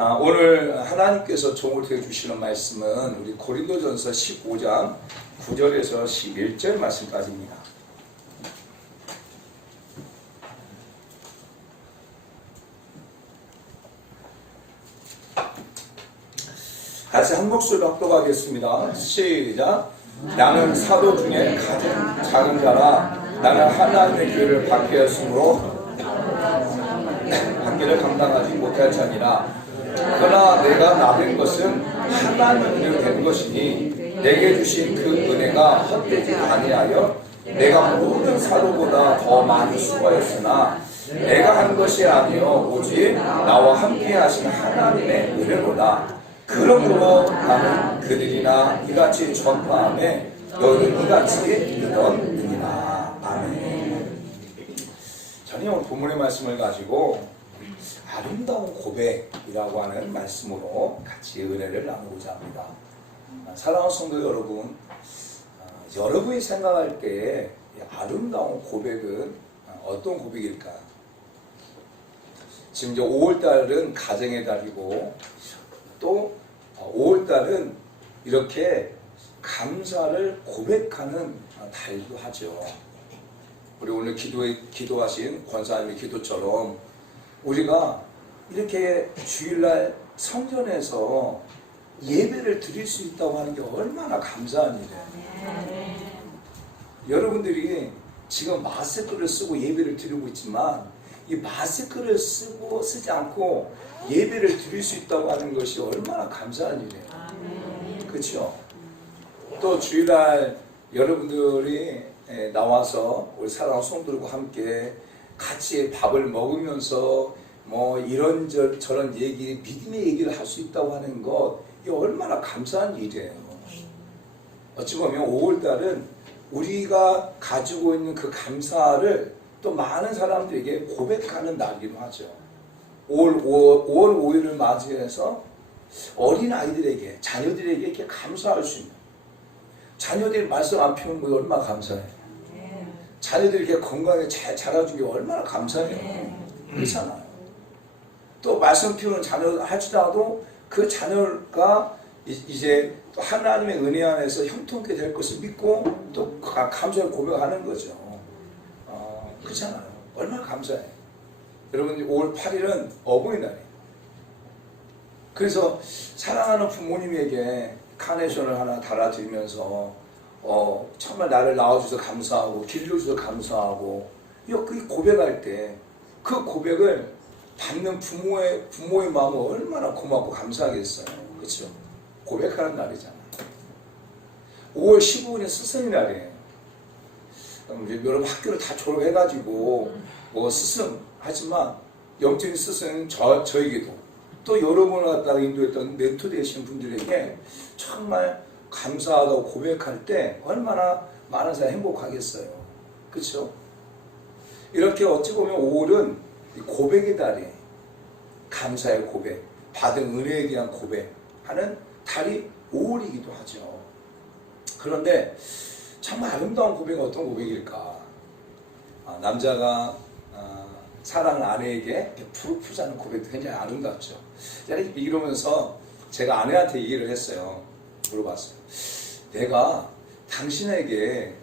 오늘 하나님께서 종을 주시는 말씀은 우리 고린도전서 15장 9절에서 11절 말씀까지입니다. 같이 한 목소리로 합독하겠습니다. 시작. 나는 사도 중에 가장 작은 자라. 나는 하나님의 기회를 받게 했으므로 한계를 감당하지 못할 자니라. 그러나 내가 나된 것은 하나님으로 된 것이니 내게 주신 그 은혜가 헛되지 아니하여 내가 모든 사도보다 더 많이 수고했으나 내가 한 것이 아니요 오직 나와 함께 하신 하나님의 은혜로다. 그러므로 나는 그들이나 이같이 전파하며 너희는 이같이 믿었느니라. 아멘. 저는 오늘 본문의 말씀을 가지고 아름다운 고백이라고 하는 말씀으로 같이 은혜를 나누고자 합니다. 사랑하는 성도 여러분, 여러분이 생각할 때 아름다운 고백은 어떤 고백일까? 지금 이제 5월달은 가정의 달이고 또 5월달은 이렇게 감사를 고백하는 달도 하죠. 우리 오늘 기도하신 권사님의 기도처럼 우리가 이렇게 주일날 성전에서 예배를 드릴 수 있다고 하는 게 얼마나 감사한 일이에요. 여러분들이 지금 마스크를 쓰고 예배를 드리고 있지만 이 마스크를 쓰지 않고 예배를 드릴 수 있다고 하는 것이 얼마나 감사한 일이에요. 그렇죠? 또 주일날 여러분들이 나와서 우리 사랑하는 성도들과 함께 같이 밥을 먹으면서 뭐 이런저런 얘기, 믿음의 얘기를 할 수 있다고 하는 것, 이게 얼마나 감사한 일이에요. 어찌 보면 5월달은 우리가 가지고 있는 그 감사를 또 많은 사람들에게 고백하는 날이기도 하죠. 5월 5일을 맞이해서 어린아이들에게, 자녀들에게 이렇게 감사할 수 있는, 자녀들이 말씀 안 피우는 거 얼마나 감사해요. 자녀들이 이렇게 건강하게 잘 자라준 게 얼마나 감사해요. 그렇잖아요. 또 말씀 피우는 자녀 할지라도 그 자녀가 이제 또 하나님의 은혜 안에서 형통케 될 것을 믿고 또 감사를 고백하는 거죠. 그렇잖아요. 얼마나 감사해요. 여러분 5월 8일은 어버이날이에요. 그래서 사랑하는 부모님에게 카네이션을 하나 달아드리면서 정말 나를 낳아주셔서 감사하고 길러주셔서 감사하고 그 고백할 때 그 고백을 받는 부모의 마음은 얼마나 고맙고 감사하겠어요. 그렇죠? 고백하는 날이잖아요. 5월 15일은 스승의 날이에요. 여러분 학교를 다 졸업해가지고 뭐 스승 하지만 영적인 스승은 저에게도 또 여러분을 갖다가 인도했던 멘토 되신 분들에게 정말 감사하다고 고백할 때 얼마나 많은 사람이 행복하겠어요. 그렇죠? 이렇게 어찌 보면 5월은 고백의 달이에요. 감사의 고백, 받은 은혜에 대한 고백하는 달이 5월이기도 하죠. 그런데 정말 아름다운 고백은 어떤 고백일까? 남자가 사랑하는 아내에게 프로포즈하는 고백도 굉장히 아름답죠. 이러면서 제가 아내한테 얘기를 했어요. 물어봤어요. 내가 당신에게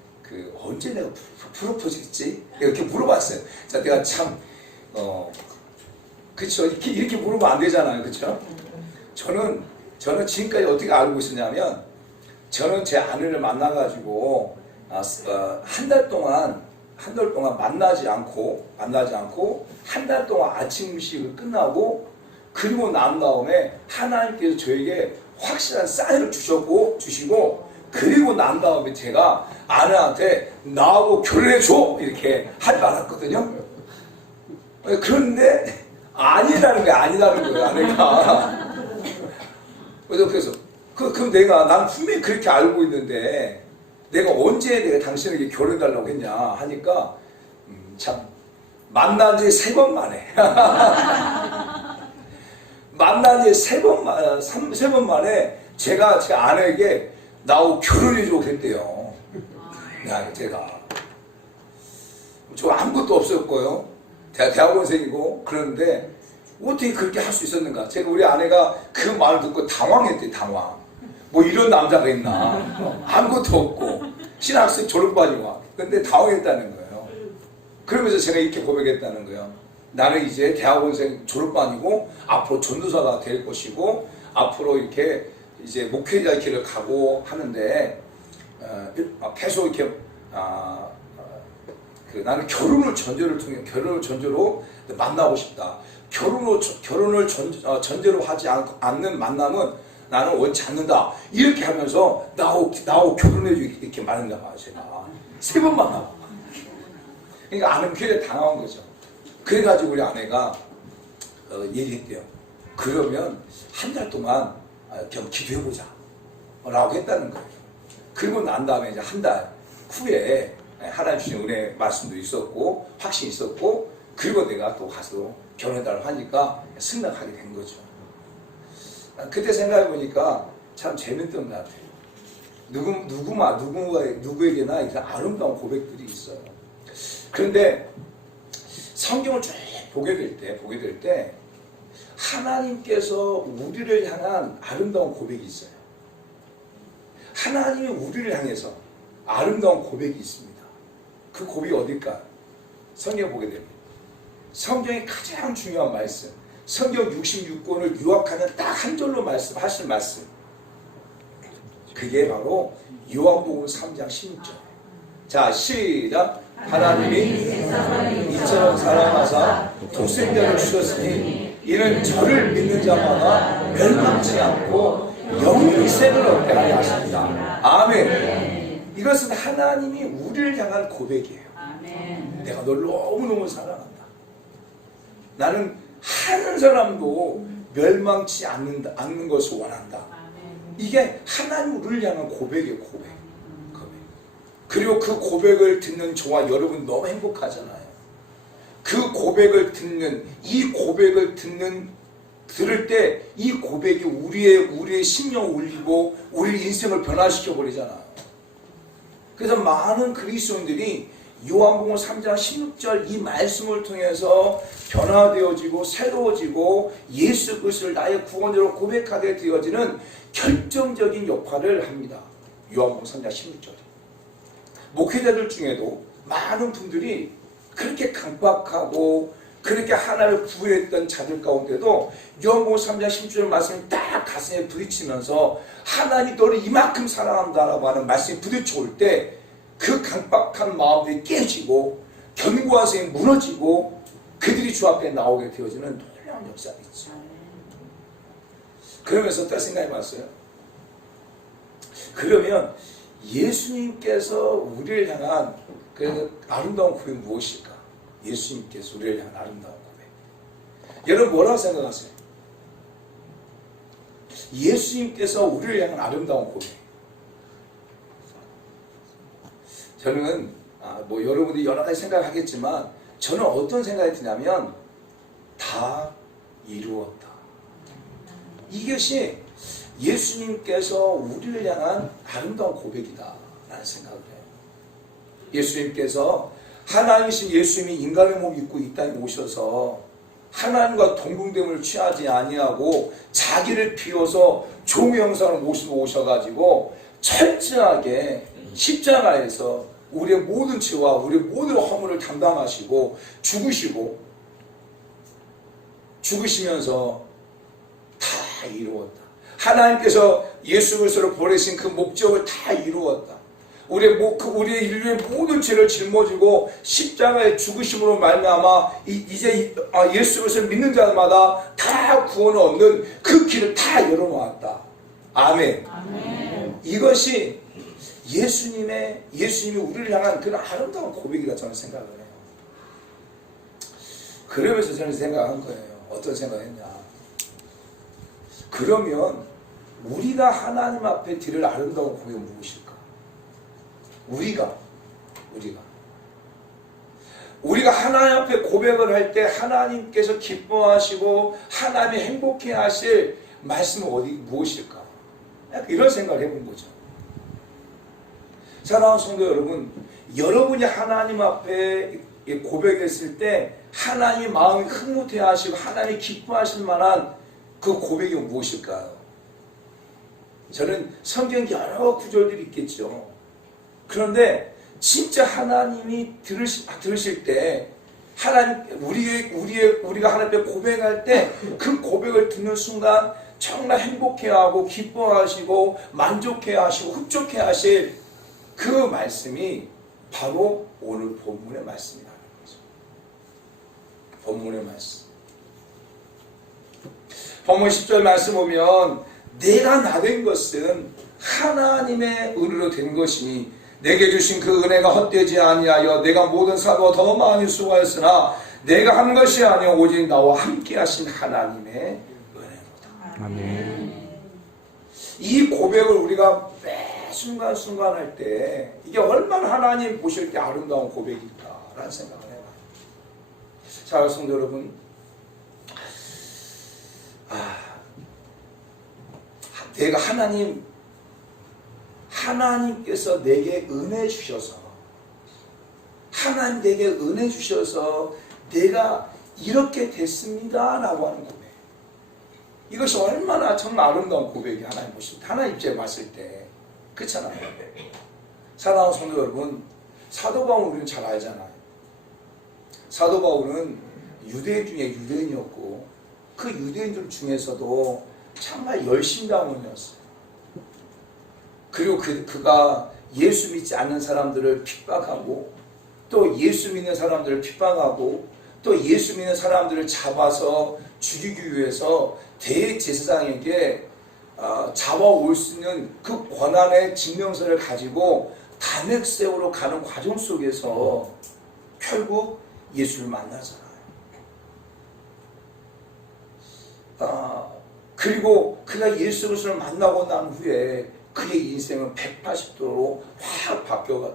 언제 내가 프로포즈 했지? 이렇게 물어봤어요. 자, 내가 참, 그쵸. 이렇게 물어보면 안 되잖아요. 그쵸? 저는 지금까지 어떻게 알고 있었냐면, 저는 제 아내를 만나가지고, 한 달 동안 만나지 않고, 한 달 동안 아침 음식을 끝나고, 그리고 난 다음에 하나님께서 저에게 확실한 사인을 주시고 그리고 난 다음에 제가 아내한테 나하고 결혼해줘 이렇게 하지 않았거든요. 그런데 아니라는 거예요. 아내가. 그래서 그럼 난 분명히 그렇게 알고 있는데 내가 언제 내가 당신에게 결혼해달라고 했냐 하니까 참 만난 지 3번 만에 만난 지 3번 만에 제가 제 아내에게 나하고 결혼해주고 그랬대요. 제가 저 아무것도 없었고요. 대학원생이고 그런데 어떻게 그렇게 할 수 있었는가? 제가 우리 아내가 그 말을 듣고 당황했대, 당황. 뭐 이런 남자가 있나? 아무것도 없고 신학생 졸업반이 와. 근데 당황했다는 거예요. 그러면서 제가 이렇게 고백했다는 거예요. 나는 이제 대학원생 졸업반이고 앞으로 전도사가 될 것이고 앞으로 이렇게 이제 목회자의 길을 가고 하는데 계속 이렇게 나는 결혼을 전제로 만나고 싶다. 결혼을 전제로 하지 않는 만남은 나는 원치 않는다. 이렇게 하면서 나하고 결혼해주기 이렇게 말했나 봐요. 제가 3번 만나고. 그러니까 아는 굉장히 당황한 거죠. 그래가지고 우리 아내가 얘기했대요. 그러면 한 달 동안 그냥 기도해보자 라고 했다는 거예요. 그리고 난 다음에 이제 한 달 후에 하나님 주신 은혜 말씀도 있었고 확신이 있었고 그리고 내가 또 가서 결혼해달라고 하니까 승낙하게 된 거죠. 그때 생각해보니까 참 재밌던 것 같아요. 누구에게나 이런 아름다운 고백들이 있어요. 그런데 성경을 쭉 보게 될 때 하나님께서 우리를 향한 아름다운 고백이 있어요. 하나님이 우리를 향해서 아름다운 고백이 있습니다. 그 고백이 어딜까? 성경 보게 됩니다. 성경의 가장 중요한 말씀, 성경 66권을 요약하는 딱 한 절로 하실 말씀, 그게 바로 요한복음 3장 16절. 자, 시작. 하나님이 이처럼 사랑하사 독생자를 주셨으니 이는 저를 믿는 자마다 멸망치 않고 영원히 생을 얻게 하려 하십니다. 아멘. 이것은 하나님이 우리를 향한 고백이에요. 내가 널 너무너무 사랑한다. 나는 한 사람도 멸망치 않는 것을 원한다. 이게 하나님 우리를 향한 고백이에요. 고백. 그리고 그 고백을 듣는 저와 여러분 너무 행복하잖아요. 그 고백을 들을 때 이 고백이 우리의 심령을 울리고 우리 인생을 변화시켜 버리잖아요. 그래서 많은 그리스도인들이 요한복음 3장 16절 이 말씀을 통해서 변화되어지고 새로워지고 예수 그리스도를 나의 구원으로 고백하게 되어지는 결정적인 역할을 합니다. 요한복음 3장 16절. 목회자들 중에도 많은 분들이 그렇게 강박하고 그렇게 하나님을 구했던 자들 가운데도 요한복음 3장 16절 말씀이 딱 가슴에 부딪히면서 하나님 너를 이만큼 사랑한다라고 하는 말씀이 부딪혀올 때 그 강박한 마음들이 깨지고 견고한 생이 무너지고 그들이 주 앞에 나오게 되어지는 놀라운 역사가 있죠. 그러면서 어떤 생각이 왔어요? 그러면 예수님께서 우리를 향한 그 아름다운 고백이 무엇일까? 예수님께서 우리를 향한 아름다운 고백. 여러분 뭐라고 생각하세요? 예수님께서 우리를 향한 아름다운 고백. 저는 뭐 여러분들이 여러 가지 생각하겠지만 저는 어떤 생각이 드냐면 다 이루었다. 이것이 예수님께서 우리를 향한 아름다운 고백이다 라는 생각을 해요. 예수님께서 하나님이신 예수님이 인간의 몸을 입고 이 땅에 오셔서 하나님과 동등됨을 취하지 아니하고 자기를 비워서 종의 형상을 모시고 오셔가지고 철저하게 십자가에서 우리의 모든 죄와 우리의 모든 허물을 담당하시고 죽으시면서 다 이루었다. 하나님께서 예수 그리스도를 보내신 그 목적을 다 이루었다. 우리의 인류의 모든 죄를 짊어지고 십자가의 죽으심으로 말미암아 이제 예수 그리스도를 믿는 자마다 다 구원을 얻는 그 길을 다 열어놓았다. 아멘. 아멘. 이것이 예수님이 우리를 향한 그런 아름다운 고백이다 저는 생각을 해요. 그러면서 저는 생각한 거예요. 어떤 생각했냐? 그러면 우리가 하나님 앞에 드릴 아름다운 고백은 무엇일까? 우리가 하나님 앞에 고백을 할 때 하나님께서 기뻐하시고 하나님이 행복해 하실 말씀은 무엇일까? 이런 생각을 해본 거죠. 사랑하는 성도 여러분, 여러분이 하나님 앞에 고백했을 때 하나님 마음이 흐뭇해하시고 하나님이 기뻐하실 만한 그 고백이 무엇일까요? 저는 성경 여러 구절들이 있겠죠. 그런데 진짜 하나님이 들으실 때 하나님 우리가 하나님 앞에 고백할 때 그 고백을 듣는 순간 정말 행복해하고 기뻐하시고 만족해하시고 흡족해하실 그 말씀이 바로 오늘 본문의 말씀이라는 거죠. 본문의 말씀. 본문 10절 말씀 보면 내가 나된 것은 하나님의 은혜로 된 것이니 내게 주신 그 은혜가 헛되지 아니하여 내가 모든 사도와 더 많이 수고하였으나 내가 한 것이 아니오 오직 나와 함께 하신 하나님의 은혜로다. 아멘. 이 고백을 우리가 매 순간순간 할 때 이게 얼마나 하나님 보실 때 아름다운 고백일까라는 생각을 해봐요. 자, 성도 여러분, 내가 하나님께서 내게 은혜 주셔서 하나님 내게 은혜 주셔서 내가 이렇게 됐습니다 라고 하는 고백, 이것이 얼마나 정말 아름다운 고백이 하나님 보실 때, 하나님 입장에 봤을 때 그렇잖아요. 사랑하는 성도 여러분, 사도 바울 우리는 잘 알잖아요. 사도 바울은 유대인 중에 유대인이었고 그 유대인들 중에서도 정말 열심다운 분이었어요. 그리고 그가 예수 믿지 않는 사람들을 핍박하고 또 예수 믿는 사람들을 핍박하고 또 예수 믿는 사람들을 잡아서 죽이기 위해서 대제사장에게 잡아올 수 있는 그 권한의 증명서를 가지고 다메섹으로 가는 과정 속에서 결국 예수를 만나잖아요. 그리고 그가 예수 그리스도를 만나고 난 후에 그의 인생은 180도로 확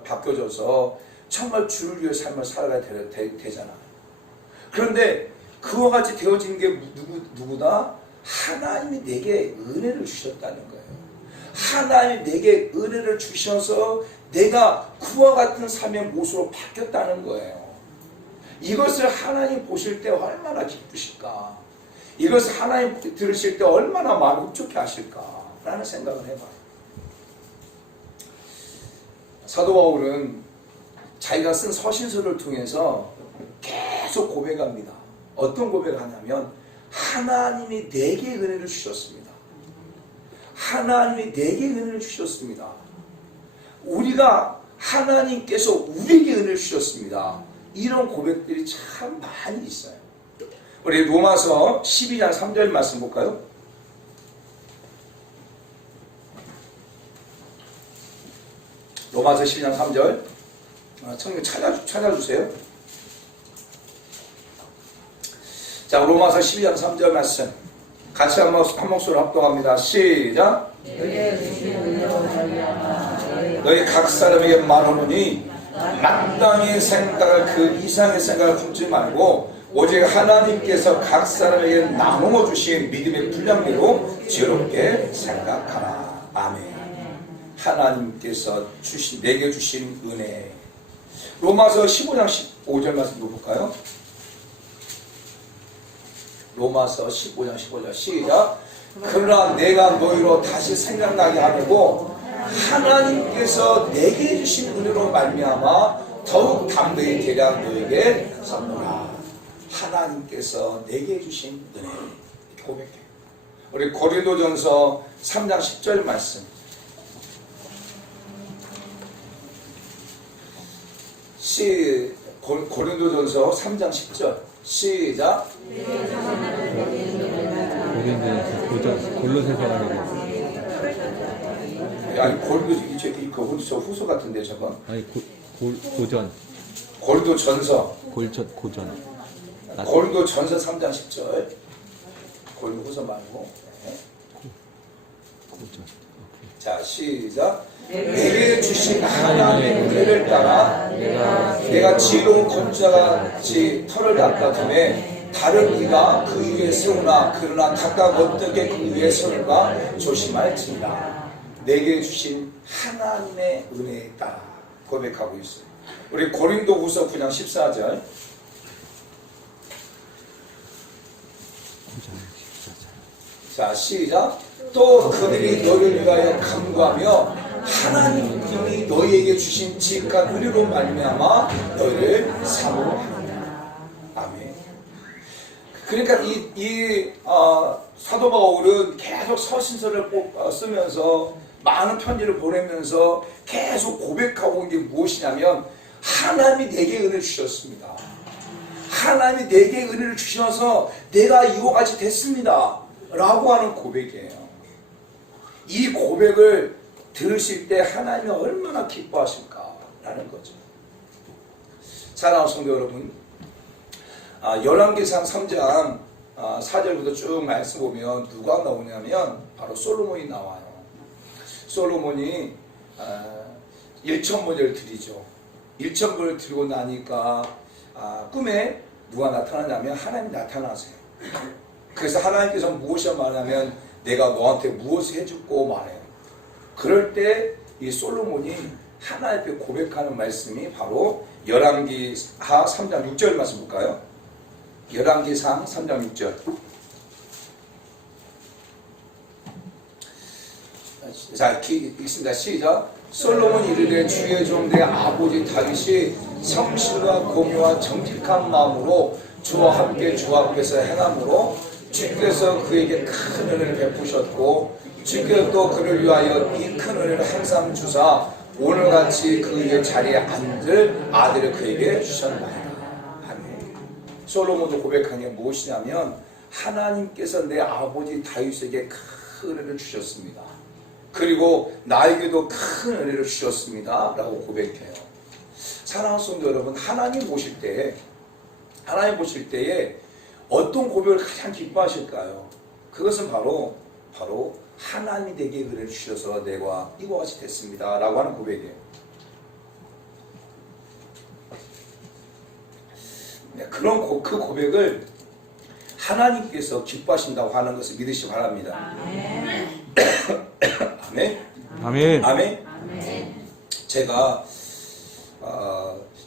바뀌어져서 정말 주를 위해 삶을 살아가야 되잖아요. 그런데 그와 같이 되어진 게 누구다? 하나님이 내게 은혜를 주셨다는 거예요. 하나님이 내게 은혜를 주셔서 내가 그와 같은 삶의 모습으로 바뀌었다는 거예요. 이것을 하나님 보실 때 얼마나 기쁘실까? 이것을 하나님 들으실 때 얼마나 마음이 흡족해 하실까라는 생각을 해봐요. 사도 바울은 자기가 쓴 서신서를 통해서 계속 고백합니다. 어떤 고백을 하냐면 하나님이 내게 은혜를 주셨습니다. 하나님이 내게 은혜를 주셨습니다. 우리가 하나님께서 우리에게 은혜를 주셨습니다. 이런 고백들이 참 많이 있어요. 우리 로마서 12장 3절 말씀 볼까요? 로마서 12장 3절 청년 찾아주세요. 자, 로마서 12장 3절 말씀 같이 한 목소리로 합동합니다. 시작. 너희 각 사람에게 말하노니 마땅히 생각을 그 이상의 생각을 품지 말고 오직 하나님께서 각 사람에게 나누어 주신 믿음의 분량대로 지혜롭게 생각하라. 아멘. 하나님께서 내게 주신 은혜. 로마서 15장 15절 말씀 볼까요? 로마서 15장 15절 시작. 그러나 내가 너희로 다시 생각나게 하려고 하나님께서 내게 주신 은혜로 말미암아 더욱 담대히 대략 너에게 선노라. 하나님께서 내게 주신 은혜. 이렇게 고백해요. 우리 고린도전서 3장 10절 말씀 고린도전서 3장 10절 시작. 골로새서라고. 아니 고린도 후서 같은데 저건. 아니 고전. 고린도전서. 고전. 고린도전서 3장 10절. 고린도 후서 말고. 네. 고전. 자 시작. 내게 주신 하나님의 은혜를 따라 내가 지혜로운 권자같이 털을 닦아둠에 다른 이가 그 위에 세우나 그러나 각각 어떻게 그 위에 세울까 조심할지니라. 내게 주신 하나님의 은혜에 따라 고백하고 있어요. 우리 고린도후서 9장 14절. 자, 시작. 또 그들이 너를 위하여 간구하며 하나님이 너희에게 주신 지극한 은혜로 말미암아 너희를 사모하느니라. 아멘. 그러니까 사도 바울은 계속 서신서를 쓰면서 많은 편지를 보내면서 계속 고백하고 있는 게 무엇이냐면 하나님이 내게 은혜를 주셨습니다. 하나님이 내게 은혜를 주셔서 내가 이와 같이 됐습니다 라고 하는 고백이에요. 이 고백을 들으실 때 하나님이 얼마나 기뻐하실까 라는 거죠. 사랑하는 성도 여러분, 열왕기상 3장 4절부터 쭉 말씀 보면 누가 나오냐면 바로 솔로몬이 나와요. 솔로몬이 1천번을 드리죠. 1천번을 드리고 나니까 꿈에 누가 나타나냐면 하나님이 나타나세요. 그래서 하나님께서 무엇을 말하냐면 내가 너한테 무엇을 해줬고 말해요. 그럴 때 이 솔로몬이 하나님 앞에 고백하는 말씀이 바로 열왕기하 3장 6절 말씀 볼까요? 열왕기상 3장 6절. 자, 읽습니다. 시작. 솔로몬이 이르되 주의 종 내 아버지 다윗이 성실과 공의와 정직한 마음으로 주와 함께 주 앞에서 행함으로 주께서 그에게 큰 은혜를 베푸셨고 주께서 또 그를 위하여 이 큰 은혜를 항상 주사 오늘같이 그의 자리에 앉을 아들을 그에게 주셨나이다. 아멘. 솔로몬도 고백한 게 무엇이냐면 하나님께서 내 아버지 다윗에게 큰 은혜를 주셨습니다. 그리고 나에게도 큰 은혜를 주셨습니다 라고 고백해요. 사랑하는 성도 여러분, 하나님 보실 때에 어떤 고백을 가장 기뻐하실까요? 그것은 바로 하나님이 내게 은혜를 주셔서 내가 이와 같이 됐습니다 라고 하는 고백이에요. 네, 그 고백을 하나님께서 기뻐하신다고 하는 것을 믿으시기 바랍니다. 아멘. 아멘. 아멘. 아멘. 제가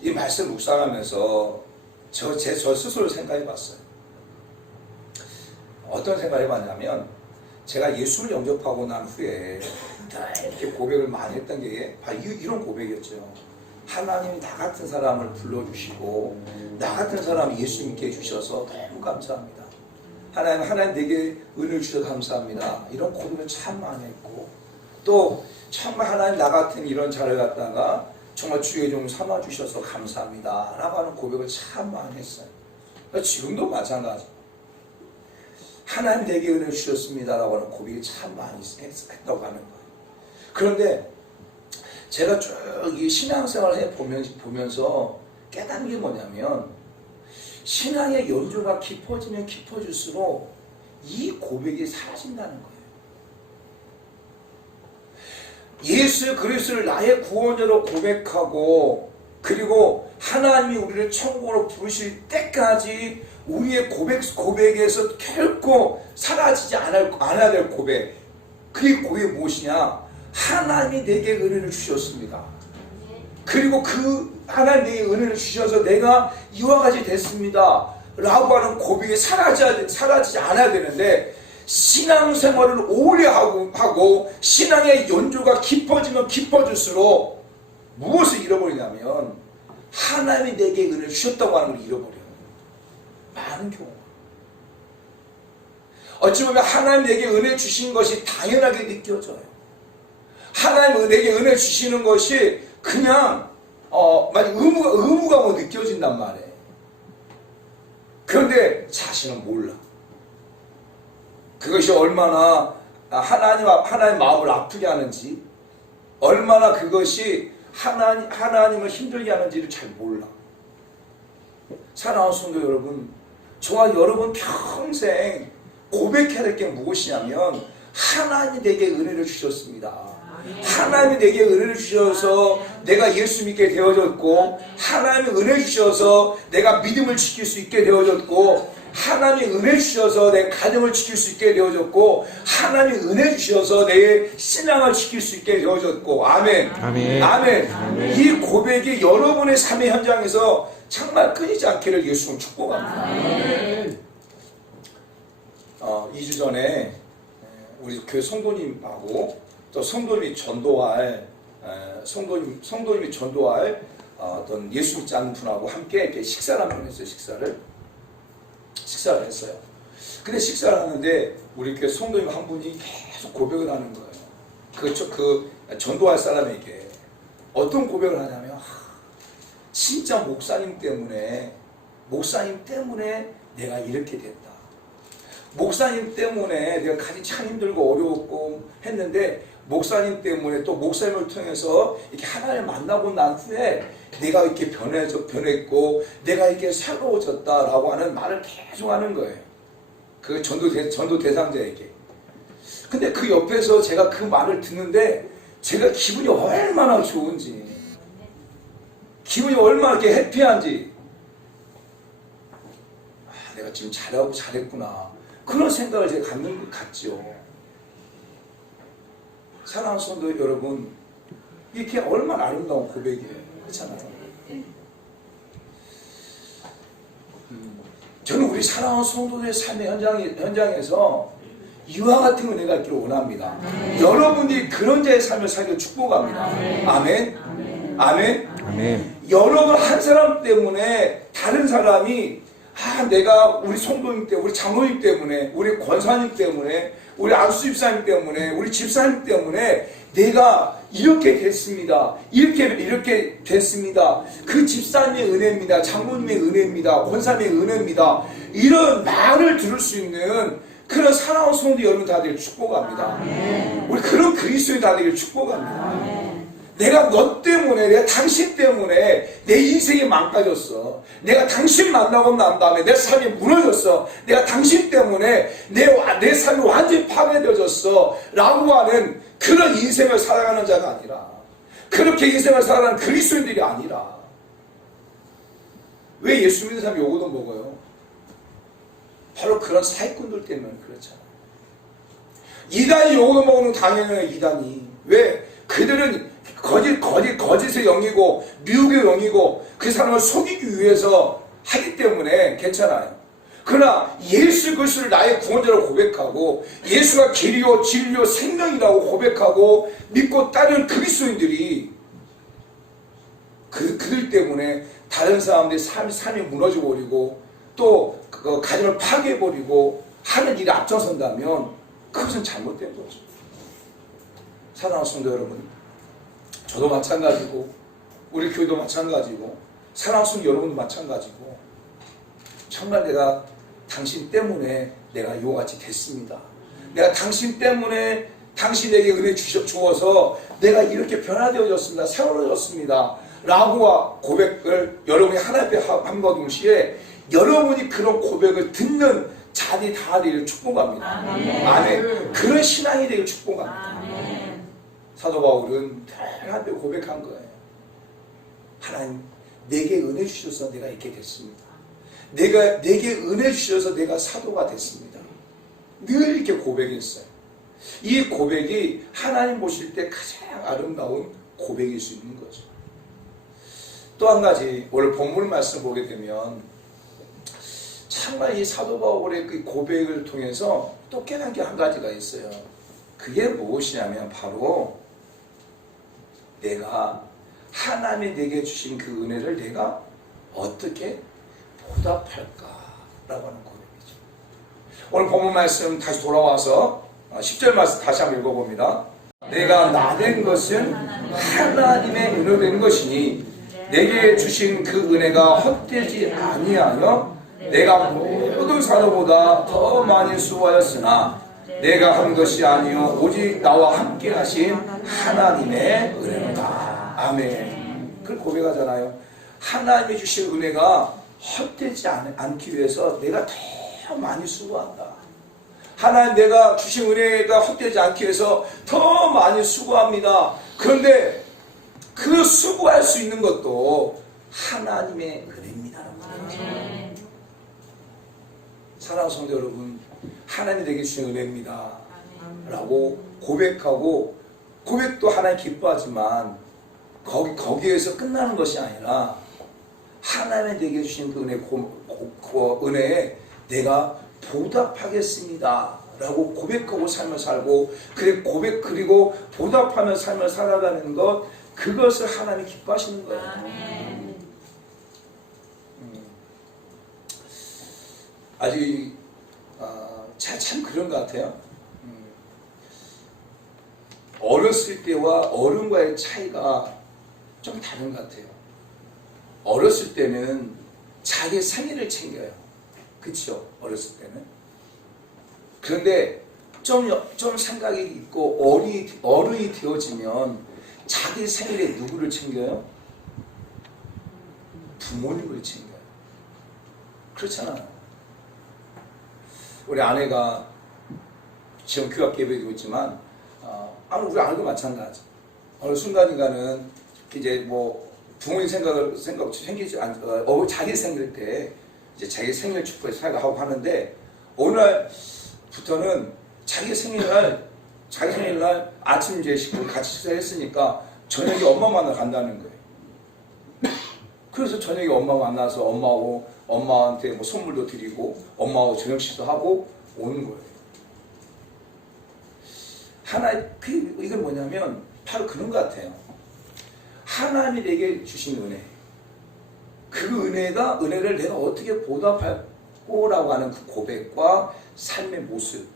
이 말씀 묵상하면서 저 스스로 생각해 봤어요. 어떤 생각을 해봤냐면 제가 예수를 영접하고 난 후에 이렇게 고백을 많이 했던 게 바로 이런 고백이었죠. 하나님이 나 같은 사람을 불러주시고 나 같은 사람을 예수 믿게 해주셔서 너무 감사합니다. 하나님 내게 은혜를 주셔서 감사합니다. 이런 고백을 참 많이 했고 또 정말 하나님 나 같은 이런 자를 갖다가 정말 주의 종 삼아주셔서 감사합니다 라고 하는 고백을 참 많이 했어요. 지금도 마찬가지. 하나님 내게 은혜를 주셨습니다 라고 하는 고백이 참 많이 했다고 하는 거예요. 그런데 제가 쭉 이 신앙생활을 해보면서 깨닫는 게 뭐냐면 신앙의 연조가 깊어지면 깊어질수록 이 고백이 사라진다는 거예요. 예수 그리스도를 나의 구원자로 고백하고 그리고 하나님이 우리를 천국으로 부르실 때까지 우리의 고백에서 결코 사라지지 않아야 될 고백. 그 고백이 무엇이냐? 하나님이 내게 은혜를 주셨습니다. 그리고 그 하나님 내게 은혜를 주셔서 내가 이와 같이 됐습니다 라고 하는 고백이 사라지지 않아야 되는데 신앙생활을 오래 하고 신앙의 연조가 깊어지면 깊어질수록 무엇을 잃어버리냐면 하나님이 내게 은혜를 주셨다고 하는 걸 잃어버려요. 많은 경우. 어찌 보면 하나님 내게 은혜 주신 것이 당연하게 느껴져요. 하나님 내게 은혜 주시는 것이 그냥 의무가 느껴진단 말이에요. 그런데 자신은 몰라. 그것이 얼마나 하나님 마음을 아프게 하는지, 얼마나 그것이 하나님을 힘들게 하는지를 잘 몰라. 사랑하는 성도 여러분, 저와 여러분 평생 고백해야 될 게 무엇이냐면 하나님이 내게 은혜를 주셨습니다. 하나님이 내게 은혜를 주셔서 내가 예수 믿게 되어졌고 하나님이 은혜를 주셔서 내가 믿음을 지킬 수 있게 되어졌고 하나님이 은혜 주셔서 내 가정을 지킬 수 있게 되어졌고, 하나님이 은혜 주셔서 내 신앙을 지킬 수 있게 되어졌고, 아멘. 아멘. 아멘. 아멘. 이 고백이 여러분의 삶의 현장에서 정말 끊이지 않기를 예수님 축복합니다. 아멘. 2주 전에 우리 교회 성도님하고 또 성도님이 전도할 성도님이 전도할 어떤 예수 믿지 않는 분하고 함께 이렇게 식사를 한번 했어요. 식사를 했어요. 근데 식사를 하는데 우리 교회 성도님 한 분이 계속 고백을 하는 거예요. 그 전도할 사람에게 어떤 고백을 하냐면, 진짜 목사님 때문에 내가 이렇게 됐다. 목사님 때문에 내가 가진 참 힘들고 어려웠고 했는데, 목사님 때문에 또 목사님을 통해서 이렇게 하나님을 만나고 난 후에 내가 이렇게 변했고 내가 이렇게 새로워졌다라고 하는 말을 계속 하는 거예요. 그 전도 대상자에게. 근데 그 옆에서 제가 그 말을 듣는데 제가 기분이 얼마나 좋은지, 기분이 얼마나 이렇게 해피한지, 내가 지금 잘했구나, 그런 생각을 제가 갖지요. 사랑하는 성도 여러분, 이게 얼마나 아름다운 고백이에요. 그렇잖아요. 저는 우리 사랑하는 성도들의 삶의 현장에서 이와 같은 은혜가 있기를 원합니다. 여러분이 그런 자의 삶을 살기를 축복합니다. 아멘. 아멘. 아멘. 여러분 한 사람 때문에 다른 사람이 내가 우리 성도님 때문에, 우리 장로님 때문에, 우리 권사님 때문에, 우리 안수 집사님 때문에, 우리 집사님 때문에 내가 이렇게 됐습니다. 이렇게 됐습니다. 그 집사님의 은혜입니다. 장로님의 은혜입니다. 권사님의 은혜입니다. 이런 말을 들을 수 있는 그런 사랑하는 성도 여러분 다 되길 축복합니다. 우리 그런 그리스도인 다 되길 축복합니다. 내가 너 때문에, 내가 당신 때문에 내 인생이 망가졌어. 내가 당신 만나고 난 다음에 내 삶이 무너졌어. 내가 당신 때문에 내 삶이 완전히 파괴되어졌어 라고 하는 그런 인생을 살아가는 자가 아니라, 그렇게 인생을 살아가는 그리스도인들이 아니라, 왜 예수 믿는 사람이 요거도 먹어요? 바로 그런 사기꾼들 때문에 그렇잖아. 이단이 요거도 먹는 당연히 이단이. 왜? 그들은 거짓의 영이고 미혹의 영이고 그 사람을 속이기 위해서 하기 때문에 괜찮아요. 그러나 예수 그리스도를 나의 구원자로 고백하고 예수가 길이요 진리요 생명이라고 고백하고 믿고 따르는 그리스도인들이 그들 때문에 다른 사람들의 삶이 무너져버리고 또 그 가정을 파괴해버리고 하는 일에 앞장선다면 그것은 잘못된 거죠. 사랑하는 성도 여러분, 저도 마찬가지고 우리 교회도 마찬가지고 사랑하는 성도 여러분도 마찬가지고, 정말 내가 당신 때문에 내가 이거같이 됐습니다. 내가 당신 때문에 당신에게 은혜 주어서 내가 이렇게 변화되어졌습니다. 새로워졌습니다 라고 고백을 여러분이 하나님 앞에 함과 동시에 여러분이 그런 고백을 듣는 자들이 다 되기를 축복합니다. 아멘. 그런 신앙이 되기를 축복합니다. 아멘. 사도 바울은 하나님 앞에 고백한 거예요. 하나님, 내게 은혜 주셔서 내가 이렇게 됐습니다. 내게 은혜 주셔서 내가 사도가 됐습니다. 늘 이렇게 고백했어요. 이 고백이 하나님 보실 때 가장 아름다운 고백일 수 있는 거죠. 또 한 가지, 오늘 본문 말씀을 보게 되면 정말 이 사도 바울의 그 고백을 통해서 또 깨달은 게 한 가지가 있어요. 그게 무엇이냐면 바로 내가 하나님이 내게 주신 그 은혜를 내가 어떻게 보답할까라고 하는 고백이죠. 오늘 본문 말씀 다시 돌아와서 10절 말씀 다시 한번 읽어봅니다. 내가 나된 것은 하나님의 은혜로 된 것이니 내게 주신 그 은혜가 헛되지 아니하여 내가 모든 사도보다 더 많이 수고하였으나 내가 한 것이 아니요 오직 나와 함께 하신 하나님의 은혜로다. 아멘. 그걸 고백하잖아요. 하나님이 주신 은혜가 헛되지 않기 위해서 내가 더 많이 수고한다. 하나님, 내가 주신 은혜가 헛되지 않기 위해서 더 많이 수고합니다. 그런데 그 수고할 수 있는 것도 하나님의 은혜입니다. 사랑하는 성도 여러분, 하나님이 내게 주신 은혜입니다 라고 고백하고, 고백도 하나님 기뻐하지만 거기에서 끝나는 것이 아니라 하나님이 내게 주신 그 은혜에 내가 보답하겠습니다 라고 고백하고 삶을 살고, 그리고 보답하며 삶을 살아가는 것, 그것을 하나님이 기뻐하시는 거예요. 아직 참 그런 것 같아요. 어렸을 때와 어른과의 차이가 좀 다른 것 같아요. 어렸을 때는 자기 생일을 챙겨요. 그렇죠? 어렸을 때는. 그런데 좀 생각이 있고 어른이 되어지면 자기 생일에 누구를 챙겨요? 부모님을 챙겨요. 그렇잖아요. 우리 아내가 지금 규학 계획이 있지만, 우리 아내도 마찬가지. 어느 순간인가는 이제 뭐 부모님 생각 생기지 않, 자기 생일 때 이제 자기 생일 축하에 생각하고 하는데, 어느 날부터는 자기 생일날 아침 이제 식구 같이 식사했으니까 저녁에 엄마 만나 간다는 거예요. 그래서 저녁에 엄마 만나서 엄마한테 뭐 선물도 드리고 엄마하고 저녁 식사도 하고 오는 거예요. 이건 뭐냐면 바로 그런 것 같아요. 하나님이 내게 주신 은혜, 그 은혜를 내가 어떻게 보답할 거라고 하는 그 고백과 삶의 모습,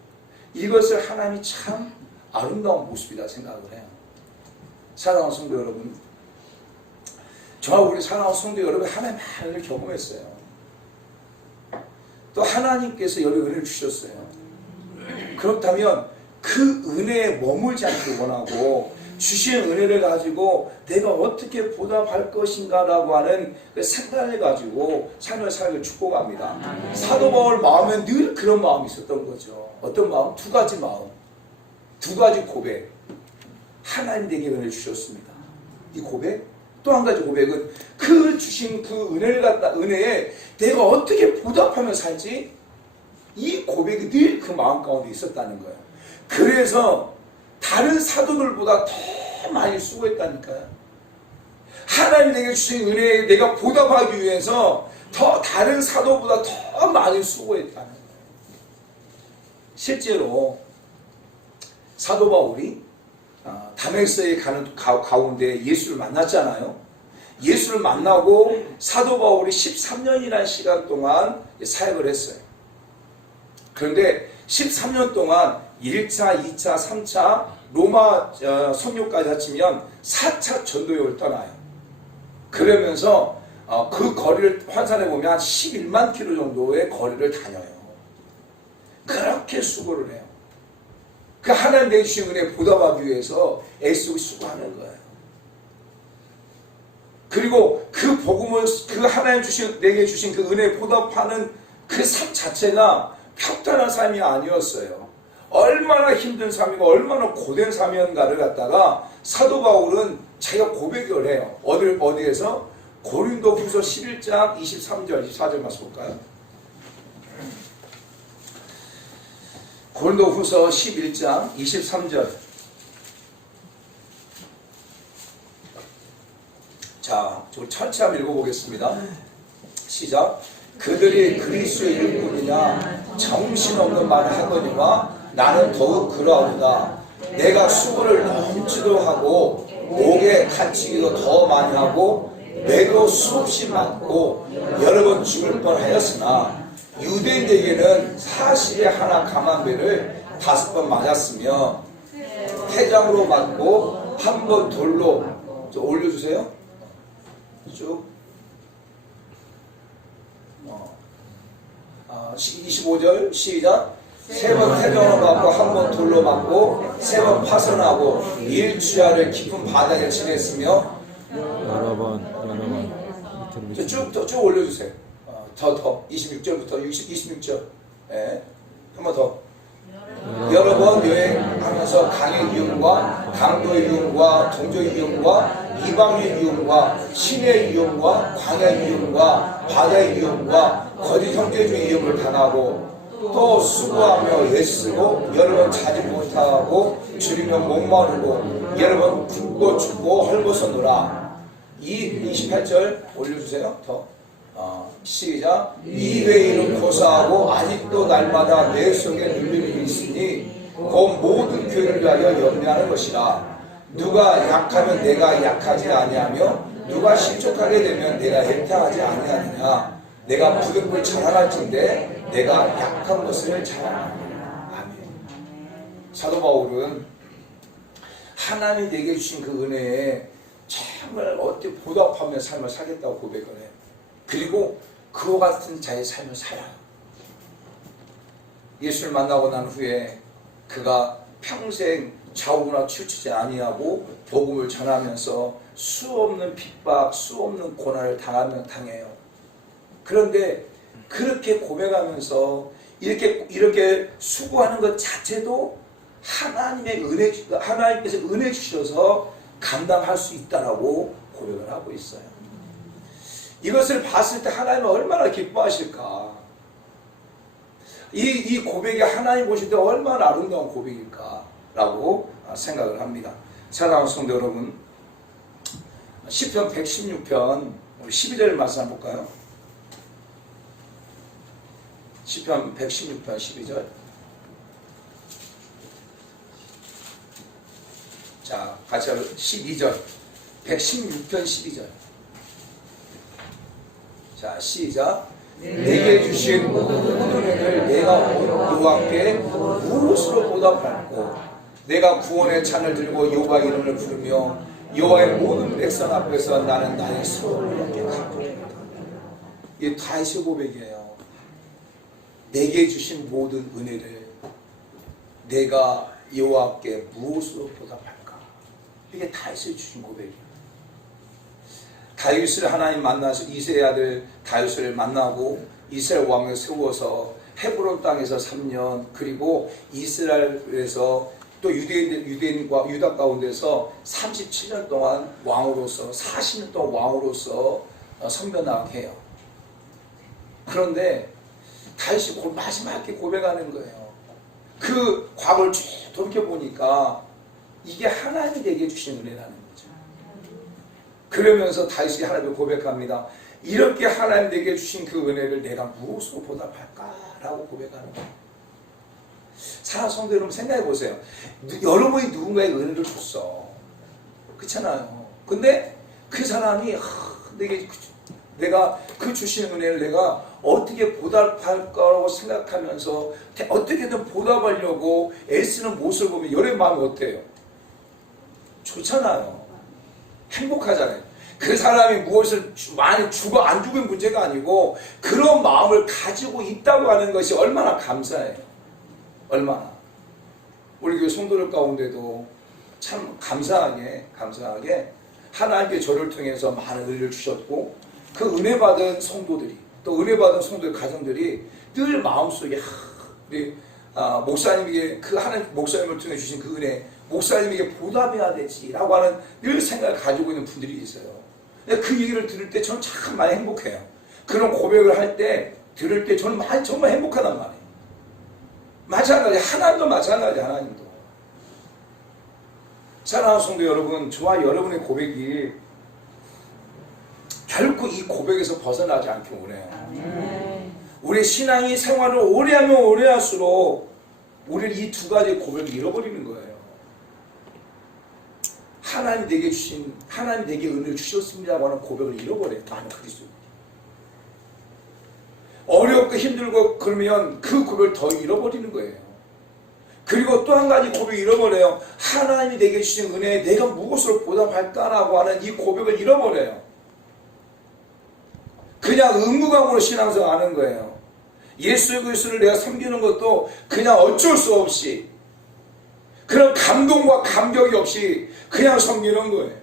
이것을 하나님이 참 아름다운 모습이다 생각을 해요. 사랑하는 성도 여러분, 저와 우리 사랑하는 성도 여러분, 하나님 많은 경험했어요. 또 하나님께서 여러 은혜를 주셨어요. 그렇다면 그 은혜에 머물지 않기 원하고, 주신 은혜를 가지고 내가 어떻게 보답할 것인가라고 하는 그 생각을 가지고 삶을 살기 축복합니다. 사도 바울 마음에 늘 그런 마음이 있었던 거죠. 어떤 마음? 두 가지 마음, 두 가지 고백. 하나님 내게 은혜를 주셨습니다. 이 고백. 또 한 가지 고백은 그 주신 그 은혜에 내가 어떻게 보답하며 살지? 이 고백이 늘 그 마음 가운데 있었다는 거예요. 그래서 다른 사도들보다 더 많이 수고했다니까요. 하나님 내게 주신 은혜에 내가 보답하기 위해서 다른 사도보다 더 많이 수고했다는 거예요. 실제로 사도 바울이 다메섹에 가는 가운데 예수를 만났잖아요. 예수를 만나고 사도 바울이 13년이라는 시간 동안 사역을 했어요. 그런데 13년 동안 1차, 2차, 3차 로마 성교까지 합치면 4차 전도여행을 떠나요. 그러면서 그 거리를 환산해 보면 한 11만 킬로 정도의 거리를 다녀요. 그렇게 수고를 해요. 그 하나님 내주신 은혜 보답하기 위해서 애쓰고 수고하는 거예요. 그리고 그 복음을, 그 하나님 내게 주신 그 은혜 보답하는 그 삶 자체가 평탄한 삶이 아니었어요. 얼마나 힘든 삶이고 얼마나 고된 삶이었는가를 갖다가 사도 바울은 자기가 고백을 해요. 어디에서? 고린도후서 11장 23절, 24절 말씀 볼까요? 고린도후서 11장 23절. 자, 좀 천천히 한번 읽어보겠습니다. 시작. 그들이 그리스도의 일꾼이냐 정신없는 말을 하거니와 나는 더욱 그러하도다. 내가 수고를 넘치도록 하고 목에 갇히기도 더 많이 하고 매도 수없이 맞고 여러 번 죽을 뻔하였으나 유대인에게는 사실에 하나 감한배를 5번 맞았으며 태장으로 맞고 한 번 돌로 올려주세요. 쭉 25절 시작. 3번 태정으로 맞고 한 번 돌로 맞고 3번 파선하고 일주야를 깊은 바닥에 지냈으며 여러 번 쭉 올려주세요. 더 26절부터 26절 한 번 더. 여러 번 여행하면서 강의 위험과 강도의 위험과 동족의 위험과 이방의 위험과 신의 위험과 광야의 위험과 바다의 위험과 거짓 형제주의 위험을 당하고 또 수고하며 애쓰고 여러 번 자지 못하고 줄이며 목마르고 여러 번 굶고 죽고 헐벗었노라. 28절 올려주세요. 더. 시작. 이 외에는 고사하고 아직도 날마다 내 속에 눌림이 있으니 곧 모든 교회를 위하여 염려하는 것이라. 누가 약하면 내가 약하지 아니하며 누가 실족하게 되면 내가 해태하지 아니하느냐. 내가 부득불 자랑할진대 내가 약한 것을 자랑하느냐. 아멘. 사도 바울은 하나님이 내게 주신 그 은혜에 정말 어떻게 보답하며 삶을 살겠다고 고백을 해요. 그리고 그와 같은 자의 삶을 살아요. 예수를 만나고 난 후에 그가 평생 좌우나 치우치지 아니하고 복음을 전하면서 수없는 핍박, 수없는 고난을 당해요. 그런데 그렇게 고백하면서 이렇게 수고하는 것 자체도 하나님께서 은혜 주셔서 감당할 수 있다라고 고백을 하고 있어요. 이것을 봤을 때 하나님은 얼마나 기뻐하실까? 이 고백이 하나님 보실 때 얼마나 아름다운 고백일까라고 생각을 합니다. 사랑하는 성도 여러분, 시편 116편 12절 말씀 한번 볼까요? 시편 116편 12절. 자, 같이 12절. 116편 12절. 자, 시작. 내게 주신 모든 은혜를 내가 여호와께 무엇으로 보답할꼬? 내가 구원의 찬을 들고 여호와 이름을 부르며 여호와의 모든 백성 앞에서 나는 나의 소원을 얻게 갚으리이다. 이게 다윗의 고백이에요. 내게 주신 모든 은혜를 내가 여호와께 무엇으로 보답할까? 이게 다윗이 주신 고백이에요. 다윗을 하나님 만나서 이새의 아들 다윗을 만나고 이스라엘 왕을 세워서 헤브론 땅에서 3년 그리고 이스라엘에서 또 유대인과 유다 가운데서 37년 동안 왕으로서 40년 동안 왕으로서 선변나가게 해요. 그런데 다윗이 마지막에 고백하는 거예요. 그 과거를 쭉 돌이켜보니까 이게 하나님이 내게 주신 은혜라는 거죠. 그러면서 다윗이 하나님을 고백합니다. 이렇게 하나님 내게 주신 그 은혜를 내가 무엇으로 보답할까라고 고백하는 거예요. 사랑하는 성도 여러분, 생각해 보세요. 여러분이 누군가의 은혜를 줬어. 그렇잖아요. 근데 그 사람이 내가 그 주신 은혜를 내가 어떻게 보답할까라고 생각하면서 어떻게든 보답하려고 애쓰는 모습을 보면 여러분 마음이 어때요? 좋잖아요. 행복하잖아요. 그 사람이 무엇을 많이 주고 안 주고 문제가 아니고 그런 마음을 가지고 있다고 하는 것이 얼마나 감사해요. 얼마나. 우리 교회 성도들 가운데도 참 감사하게 하나님께 저를 통해서 많은 은혜를 주셨고 그 은혜 받은 성도들이 또 은혜 받은 성도의 가정들이 늘 마음속에 우리 목사님에게 그 하나님 목사님을 통해 주신 그 은혜 목사님에게 보답해야 되지라고 하는 늘 생각을 가지고 있는 분들이 있어요. 그 얘기를 들을 때 저는 참 많이 행복해요. 그런 고백을 할 때 들을 때 저는 정말 행복하단 말이에요. 마찬가지 하나님도 마찬가지 하나님도. 사랑하는 성도 여러분, 저와 여러분의 고백이 결코 이 고백에서 벗어나지 않기 원해요. 우리 신앙이 생활을 오래 하면 오래 할수록 우리는 이 두 가지의 고백을 잃어버리는 거예요. 하나님 내게 은혜를 주셨습니다고 하는 고백을 잃어버려요. 많은 그리스도인들이. 어렵고 힘들고 그러면 그 고백을 더 잃어버리는 거예요. 그리고 또 한 가지 고백을 잃어버려요. 하나님이 내게 주신 은혜에 내가 무엇으로 보답할까라고 하는 이 고백을 잃어버려요. 그냥 의무감으로 신앙생활 하는 거예요. 예수 그리스도를 내가 섬기는 것도 그냥 어쩔 수 없이 그런 감동과 감격이 없이 그냥 섬기는 거예요.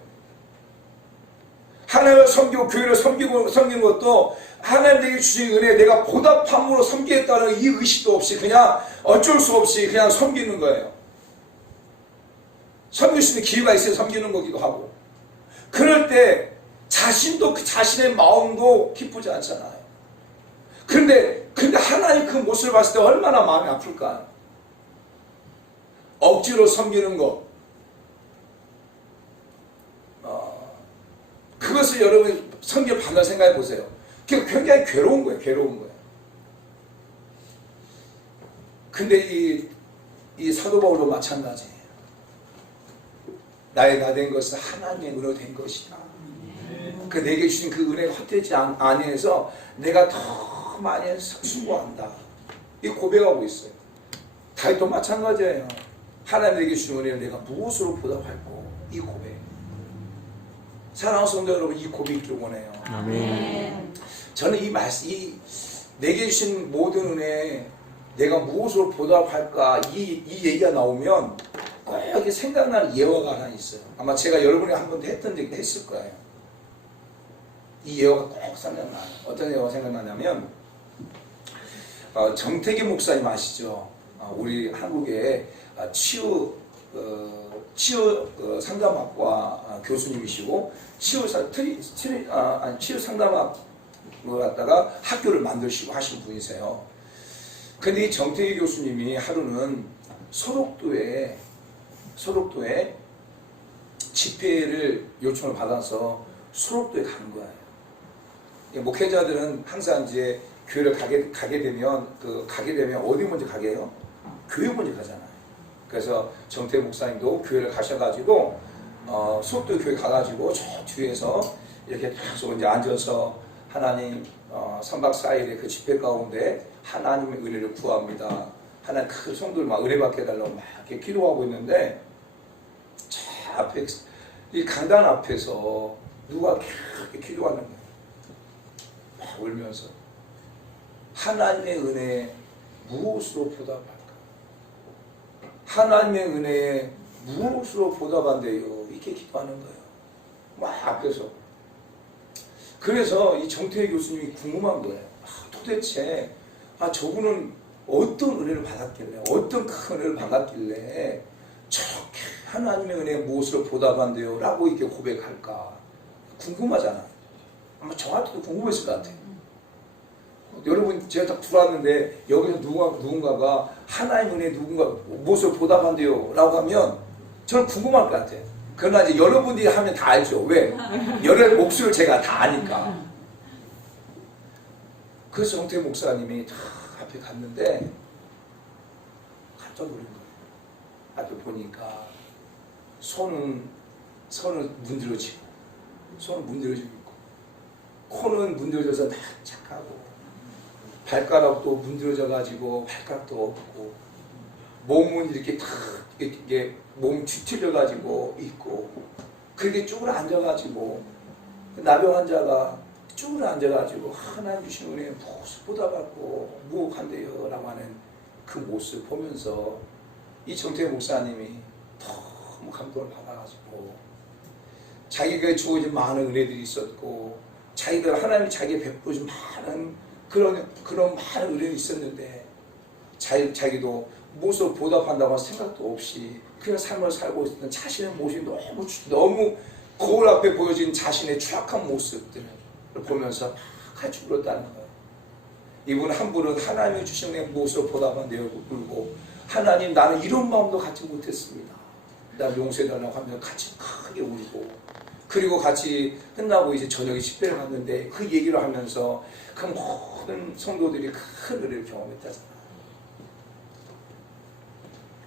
하나님을 섬기고 교회를 섬기는 것도 하나님에게 주신 은혜에 내가 보답함으로 섬기겠다는 이 의식도 없이 그냥 어쩔 수 없이 그냥 섬기는 거예요. 섬길 수 있는 기회가 있어야 섬기는 거기도 하고. 그럴 때 자신도 그 자신의 마음도 기쁘지 않잖아요. 근데 하나님 그 모습을 봤을 때 얼마나 마음이 아플까? 억지로 섬기는 것. 그것을 여러분이 섬겨 받는 생각해 보세요. 그게 굉장히 괴로운 거예요. 괴로운 거예요. 근데 이 사도 바울도 마찬가지예요. 나의 나 된 것은 하나님의 은혜로 된 것이다. 그 내게 주신 그 은혜가 헛되지 아니해서 내가 더 많이 수고한다. 이 고백하고 있어요. 다윗도 마찬가지예요. 하나님에게 주신 은혜를 내가 무엇으로 보답할고, 이 고백. 사랑하는 성도 여러분, 이 고백 있기를 원해요. 아멘. 저는 이 말씀, 내게 주신 모든 은혜 내가 무엇으로 보답할까, 이 얘기가 나오면 꼭 여기 생각나는 예화가 하나 있어요. 아마 제가 여러분이 한 번도 했던 적이 했을 거예요. 이 예화가 꼭 생각나요. 어떤 예화가 생각나냐면 정태기 목사님 아시죠? 우리 한국의 치유 상담학과 교수님이시고 치유 상담학을 갖다가 학교를 만드시고 하신 분이세요. 근데 이 정태기 교수님이 하루는 소록도에 집회를 요청을 받아서 소록도에 간 거예요. 목회자들은 항상 이제 교회를 가게 되면 어디 먼저 가게 해요? 교회 먼저 가잖아요. 그래서 정태 목사님도 교회를 가셔가지고 소록도 교회 가가지고 저 뒤에서 이렇게 계속 이제 앉아서 하나님 3박 4일의 그 집회 가운데 하나님의 은혜를 구합니다. 하나님 그 성도를 막 은혜 받게 해달라고 막 이렇게 기도하고 있는데 저 앞에 이 강단 앞에서 누가 이렇게 기도하는 거예요. 막 울면서 하나님의 은혜에 무엇으로 보답할까? 하나님의 은혜에 무엇으로 보답한대요? 이렇게 기도하는 거예요. 막 앞에서. 그래서 이 정태희 교수님이 궁금한 거예요. 도대체 저분은 어떤 은혜를 받았길래, 어떤 큰 은혜를 받았길래 저렇게 하나님의 은혜에 무엇으로 보답한대요? 라고 이렇게 고백할까? 궁금하잖아요. 아마 저한테도 궁금했을 것 같아요. 여러분, 제가 딱 들어왔는데 여기서 누군가가 하나님 은혜 무엇으로 보답한대요? 라고 하면 저는 궁금할 것 같아요. 그러나 이제 여러분들이 하면 다 알죠. 왜? 여러분의 목소리를 제가 다 아니까. 그래서 정태 목사님이 다 앞에 갔는데 깜짝 놀란 거예요. 앞에 보니까 손은 문드러지고, 있고, 코는 문드러져서 낙착하고, 발가락도 문드러져가지고 발가락도 없고, 몸은 이렇게 탁 몸 뒤틀려가지고 있고, 그렇게 쭈그려 앉아가지고, 나병 환자가 쭈그려 앉아가지고 하나님 주신 은혜에 무엇을 보답받고 무엇한대요? 라고 하는 그 모습을 보면서 이 정태 목사님이 너무 감동을 받아가지고, 자기가 주어진 많은 은혜들이 있었고, 하나님이 자기에 베풀어준 많은 그런 많은 은혜들이 있었는데, 자기도 무엇으로 보답한다고 할 생각도 없이 그냥 삶을 살고 있었던 자신의 모습이 너무 거울 앞에 보여진 자신의 추악한 모습들을 보면서 같이 울었다는 거예요. 이분 한 분은 하나님이 주신 내 무엇으로 보답한대요? 울고, 하나님 나는 이런 마음도 갖지 못했습니다. 나 용서해달라고 하면 같이 크게 울고, 그리고 같이 끝나고 이제 저녁에 집회를 갔는데 그 얘기를 하면서 그 모든 성도들이 큰 은혜를 경험했다잖아요.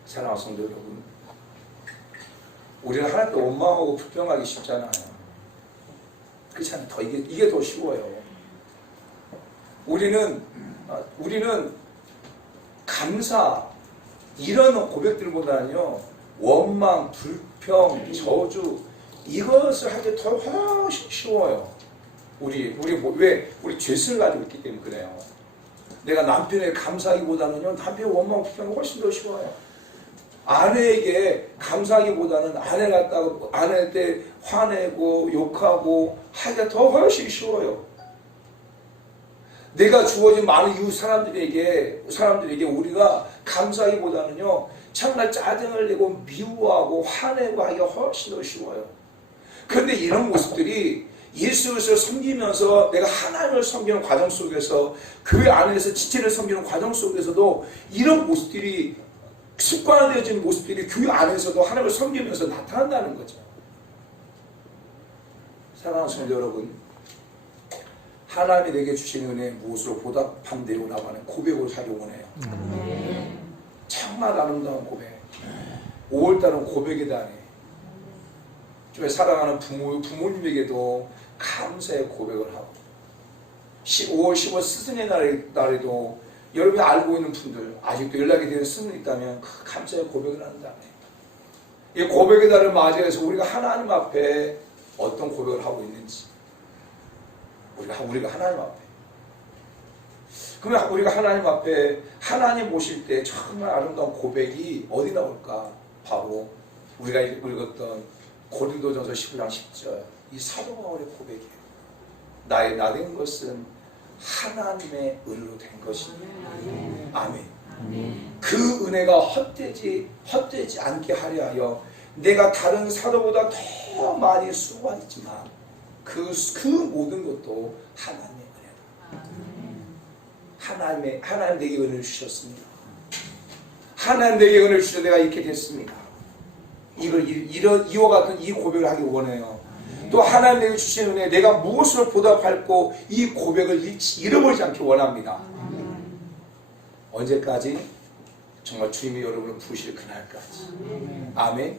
사랑하는 성도 여러분, 우리는 하나님께 원망하고 불평하기 쉽잖아요. 그렇지 않아요? 이게 더 쉬워요. 우리는 감사, 이런 고백들보다는요, 원망, 불평, 저주, 이것을 하기 더 훨씬 쉬워요. 우리 죄성을 가지고 있기 때문에 그래요. 내가 남편에게 감사하기보다는요, 남편의 원망, 불평이 훨씬 더 쉬워요. 아내에게 감사하기보다는 아내한테 화내고 욕하고 하기가 더 훨씬 쉬워요. 내가 주어진 많은 이웃 사람들에게 우리가 감사하기보다는요, 정말 짜증을 내고 미워하고 화내고 하기가 훨씬 더 쉬워요. 그런데 이런 모습들이 예수 그리스도를 섬기면서 내가 하나님을 섬기는 과정 속에서 교회 안에서 지체를 섬기는 과정 속에서도 이런 모습들이 습관화되어진 모습들이 교회 안에서도 하나님을 섬기면서 나타난다는 거죠. 사랑하는 성도 여러분, 하나님이 내게 주신 은혜에 무엇으로 보답한대요라고 하는 고백을 하기 원해요. 정말 아름다운 고백. 5월달은 고백의 달이에요. 주의 사랑하는 부모님에게도 감사의 고백을 하고 5월 15일 스승의 날에도 여러분이 알고 있는 분들 아직도 연락이 되는 스승이 있다면 그 감사의 고백을 한다네. 이 고백의 달을 맞이해서 우리가 하나님 앞에 어떤 고백을 하고 있는지 우리가 하나님 앞에 그러면 우리가 하나님 앞에 하나님 모실 때 정말 아름다운 고백이 어디 나올까? 바로 우리가 읽었던 고린도전서 15장 10절 이 사도 바울의 고백이에요. 나의 나된 것은 하나님의 은혜로 된 것이니 아멘. 그 은혜가 헛되지 않게 하려 하여 내가 다른 사도보다 더 많이 수고하지만 그 모든 것도 하나님의 은혜다. 하나님 내게 은혜를 주셨습니다. 하나님 내게 은혜를 주셔서 내가 이렇게 됐습니다. 이와 같은 이 고백을 하기 원해요. 또 하나님 내게 주신 은혜 내가 무엇으로 보답할고 이 고백을 잃어버리지 않기 원합니다. 언제까지? 정말 주님이 여러분을 부으실 그날까지. 아멘.